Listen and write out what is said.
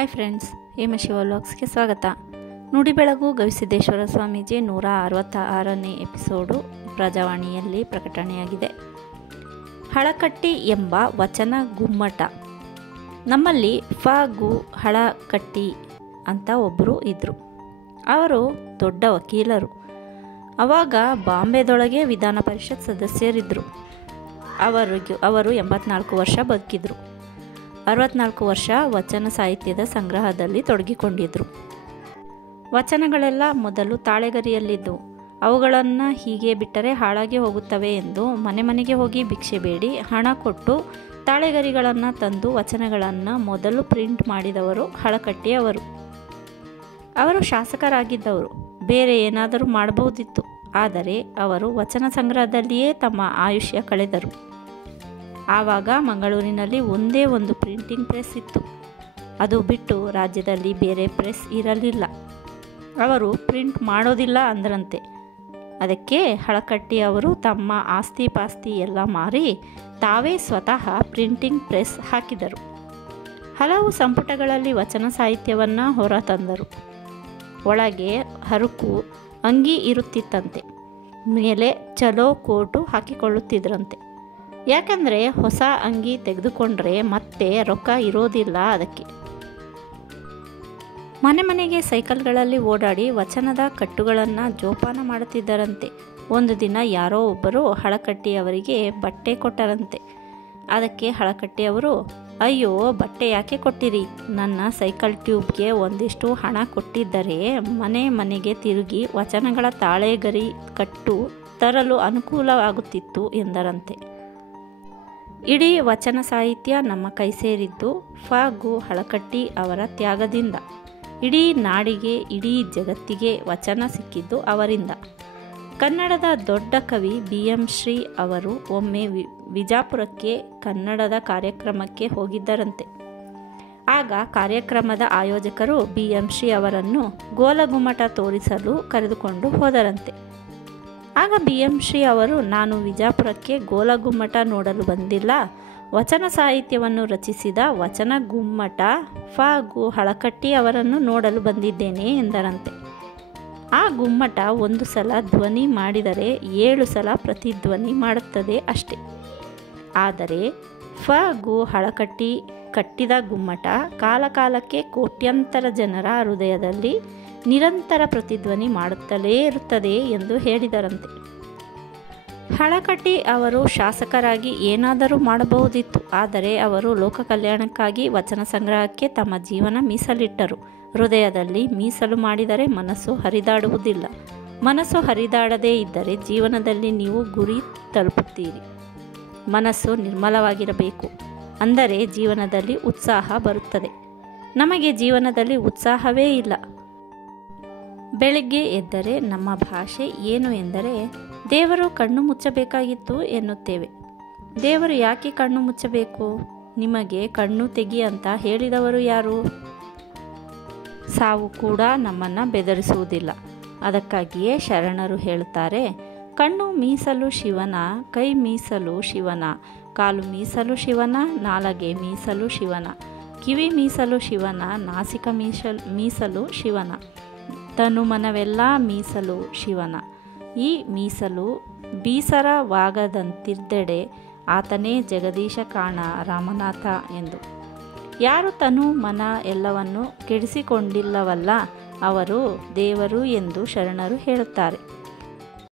Hi friends, Shiva ವ್ಲಾಗ್ಸ್ಗೆ ಸ್ವಾಗತ. ನುಡಿ ಬೆಳಗು ಗವಿಸಿದ್ದೇಶ್ವರ ಸ್ವಾಮೀಜಿ 166ನೇ ಎಪಿಸೋಡು ಪ್ರಜಾವಾಣಿಯಲ್ಲಿ ಪ್ರಕಟಣೆಯಾಗಿದೆ. ಹಳಕಟ್ಟಿ ಎಂಬ ವಚನ ಗುಮ್ಮಟ. ನಮ್ಮಲ್ಲಿ ಗು ಹಳಕಟ್ಟಿ ಅಂತ ಒಬ್ಬರು ಇದ್ದರು. ಅವರು ದೊಡ್ಡ ವಕೀಲರು. ಆವಾಗ ಬಾಂಬೆದೊಳಗೆ ವಿಧಾನ ಪರಿಷತ್ ಸದಸ್ಯರಿದ್ದರು. ಅವರು 84 ವರ್ಷ ಬದುಕಿದ್ರು. 64 ವರ್ಷ ವಚನ ಸಾಹಿತ್ಯದ ಸಂಗ್ರಹದಲ್ಲಿ ತೊಡಗಿಕೊಂಡಿದ್ದರು. ವಚನಗಳೆಲ್ಲ ಮೊದಲು ತಾಳೆಗರಿಯಲ್ಲಿದ್ದವು. ಅವುಗಳನ್ನು ಹೀಗೆ ಬಿಟ್ಟರೆ ಹಾಳಾಗಿ ಹೋಗುತ್ತವೆ ಎಂದು ಮನೆ ಮನೆಗೆ ಹೋಗಿ ಭಿಕ್ಷೆ ಬೇಡಿ ಹಣ ಕೊಟ್ಟು ತಾಳೆಗರಿಗಳನ್ನು ತಂದು ವಚನಗಳನ್ನು ಮೊದಲು ಪ್ರಿಂಟ್ ಮಾಡಿದವರು ಹಳಕಟ್ಟಿಯವರು. ಅವರು ಶಾಸಕರಾಗಿದ್ದವರು. ಬೇರೆ ಏನಾದರೂ ಮಾಡಬಹುದಿತ್ತು. ಆದರೆ ಅವರು ವಚನ ಸಂಗ್ರಹದಲ್ಲಿಯೇ ತಮ್ಮ ಆಯುಷ್ಯ ಕಳೆದರು. ಆವಾಗ ಮಂಗಳೂರಿನಲ್ಲಿ ಒಂದೇ ಒಂದು ಪ್ರಿಂಟಿಂಗ್ ಪ್ರೆಸ್ ಇತ್ತು. ಅದು ಬಿಟ್ಟು ರಾಜ್ಯದಲ್ಲಿ ಬೇರೆ ಪ್ರೆಸ್ ಇರಲಿಲ್ಲ. ಅವರು ಪ್ರಿಂಟ್ ಮಾಡೋದಿಲ್ಲ ಅಂದ್ರಂತೆ. ಅದಕ್ಕೆ ಹಳಕಟ್ಟಿ ಅವರು ತಮ್ಮ ಆಸ್ತಿ ಪಾಸ್ತಿ ಎಲ್ಲ ಮಾರಿ ತಾವೇ ಸ್ವತಃ ಪ್ರಿಂಟಿಂಗ್ ಪ್ರೆಸ್ ಹಾಕಿದರು. ಹಲವು ಸಂಪುಟಗಳಲ್ಲಿ ವಚನ ಸಾಹಿತ್ಯವನ್ನು ಹೊರತಂದರು. ಒಳಗೆ ಹರಕು ಅಂಗಿ ಇರುತ್ತಿತ್ತಂತೆ. ಮೇಲೆ ಚಲೋ ಕೋಟು ಹಾಕಿಕೊಳ್ಳುತ್ತಿದ್ರಂತೆ. ಯಾಕಂದರೆ ಹೊಸ ಅಂಗಿ ತೆಗೆದುಕೊಂಡ್ರೆ ಮತ್ತೆ ರೊಕ್ಕ ಇರೋದಿಲ್ಲ. ಅದಕ್ಕೆ ಮನೆ ಮನೆಗೆ ಸೈಕಲ್ಗಳಲ್ಲಿ ಓಡಾಡಿ ವಚನದ ಕಟ್ಟುಗಳನ್ನು ಜೋಪಾನ ಮಾಡುತ್ತಿದ್ದರಂತೆ. ಒಂದು ದಿನ ಯಾರೋ ಒಬ್ಬರು ಹಳಕಟ್ಟಿಯವರಿಗೆ ಬಟ್ಟೆ ಕೊಟ್ಟರಂತೆ. ಅದಕ್ಕೆ ಹಳಕಟ್ಟಿಯವರು, ಅಯ್ಯೋ, ಬಟ್ಟೆ ಯಾಕೆ ಕೊಟ್ಟಿರಿ? ನನ್ನ ಸೈಕಲ್ ಟ್ಯೂಬ್ಗೆ ಒಂದಿಷ್ಟು ಹಣ ಕೊಟ್ಟಿದ್ದರೆ ಮನೆ ಮನೆಗೆ ತಿರುಗಿ ವಚನಗಳ ತಾಳೆಗರಿ ಕಟ್ಟು ತರಲು ಅನುಕೂಲವಾಗುತ್ತಿತ್ತು ಎಂದರಂತೆ. ಇಡೀ ವಚನ ಸಾಹಿತ್ಯ ನಮ್ಮ ಕೈ ಸೇರಿದ್ದು ಗು ಹಳಕಟ್ಟಿ ಅವರ ತ್ಯಾಗದಿಂದ. ಇಡೀ ನಾಡಿಗೆ, ಇಡೀ ಜಗತ್ತಿಗೆ ವಚನ ಸಿಕ್ಕಿದ್ದು ಅವರಿಂದ. ಕನ್ನಡದ ದೊಡ್ಡ ಕವಿ BM ಶ್ರೀ ಅವರು ಒಮ್ಮೆ ವಿಜಾಪುರಕ್ಕೆ ಕನ್ನಡದ ಕಾರ್ಯಕ್ರಮಕ್ಕೆ ಹೋಗಿದ್ದರಂತೆ. ಆಗ ಕಾರ್ಯಕ್ರಮದ ಆಯೋಜಕರು BM ಶ್ರೀ ಅವರನ್ನು ಗೋಲಗುಮ್ಮಟ ತೋರಿಸಲು ಕರೆದುಕೊಂಡು ಹೋದರಂತೆ. ಆಗ BM ಶ್ರೀ ಅವರು, ನಾನು ವಿಜಾಪುರಕ್ಕೆ ಗೋಲಗುಮ್ಮಟ ನೋಡಲು ಬಂದಿಲ್ಲ, ವಚನ ಸಾಹಿತ್ಯವನ್ನು ರಚಿಸಿದ ವಚನ ಗುಮ್ಮಟ ಗು ಹಳಕಟ್ಟಿ ಅವರನ್ನು ನೋಡಲು ಬಂದಿದ್ದೇನೆ ಎಂದರಂತೆ. ಆ ಗುಮ್ಮಟ ಒಂದು ಸಲ ಧ್ವನಿ ಮಾಡಿದರೆ 7 ಸಲ ಪ್ರತಿಧ್ವನಿ ಮಾಡುತ್ತದೆ ಅಷ್ಟೆ. ಆದರೆ ಗು ಹಳಕಟ್ಟಿ ಕಟ್ಟಿದ ಗುಮ್ಮಟ ಕಾಲಕಾಲಕ್ಕೆ ಕೋಟ್ಯಂತರ ಜನರ ಹೃದಯದಲ್ಲಿ ನಿರಂತರ ಪ್ರತಿಧ್ವನಿ ಮಾಡುತ್ತಲೇ ಇರುತ್ತದೆ ಎಂದು ಹೇಳಿದರಂತೆ. ಹಳಕಟ್ಟಿ ಅವರು ಶಾಸಕರಾಗಿ ಏನಾದರೂ ಮಾಡಬಹುದಿತ್ತು. ಆದರೆ ಅವರು ಲೋಕ ಕಲ್ಯಾಣಕ್ಕಾಗಿ ವಚನ ಸಂಗ್ರಹಕ್ಕೆ ತಮ್ಮ ಜೀವನ ಮೀಸಲಿಟ್ಟರು. ಹೃದಯದಲ್ಲಿ ಮೀಸಲು ಮಾಡಿದರೆ ಮನಸ್ಸು ಹರಿದಾಡುವುದಿಲ್ಲ. ಮನಸ್ಸು ಹರಿದಾಡದೇ ಇದ್ದರೆ ಜೀವನದಲ್ಲಿ ನೀವು ಗುರಿ ತಲುಪುತ್ತೀರಿ. ಮನಸ್ಸು ನಿರ್ಮಲವಾಗಿರಬೇಕು. ಅಂದರೆ ಜೀವನದಲ್ಲಿ ಉತ್ಸಾಹ ಬರುತ್ತದೆ. ನಮಗೆ ಜೀವನದಲ್ಲಿ ಉತ್ಸಾಹವೇ ಇಲ್ಲ. ಬೆಳಗ್ಗೆ ಎದ್ದರೆ ನಮ್ಮ ಭಾಷೆ ಏನು ಎಂದರೆ, ದೇವರು ಕಣ್ಣು ಮುಚ್ಚಬೇಕಾಗಿತ್ತು ಎನ್ನುತ್ತೇವೆ. ದೇವರು ಯಾಕೆ ಕಣ್ಣು ಮುಚ್ಚಬೇಕು? ನಿಮಗೆ ಕಣ್ಣು ತೆಗಿ ಅಂತ ಹೇಳಿದವರು ಯಾರು? ಸಾವು ಕೂಡ ನಮ್ಮನ್ನು ಬೆದರಿಸುವುದಿಲ್ಲ. ಅದಕ್ಕಾಗಿಯೇ ಶರಣರು ಹೇಳುತ್ತಾರೆ, ಕಣ್ಣು ಮೀಸಲು ಶಿವನ, ಕೈ ಮೀಸಲು ಶಿವನ, ಕಾಲು ಮೀಸಲು ಶಿವನ, ನಾಲಗೆ ಮೀಸಲು ಶಿವನ, ಕಿವಿ ಮೀಸಲು ಶಿವನ, ನಾಸಿಕ ಮೀಸಲು ಶಿವನ, ತನುಮನವೆಲ್ಲ ಮೀಸಲು ಶಿವನ. ಈ ಮೀಸಲು ಬೇಸರವಾಗದಂತಿದ್ದೆಡೆ ಆತನೇ ಜಗದೀಶ ಕಾಣ ರಾಮನಾಥ ಎಂದು. ಯಾರು ತನು ಮನ ಎಲ್ಲವನ್ನು ಕೆಡಿಸಿಕೊಂಡಿಲ್ಲವಲ್ಲ ಅವರು ದೇವರು ಎಂದು ಶರಣರು ಹೇಳುತ್ತಾರೆ.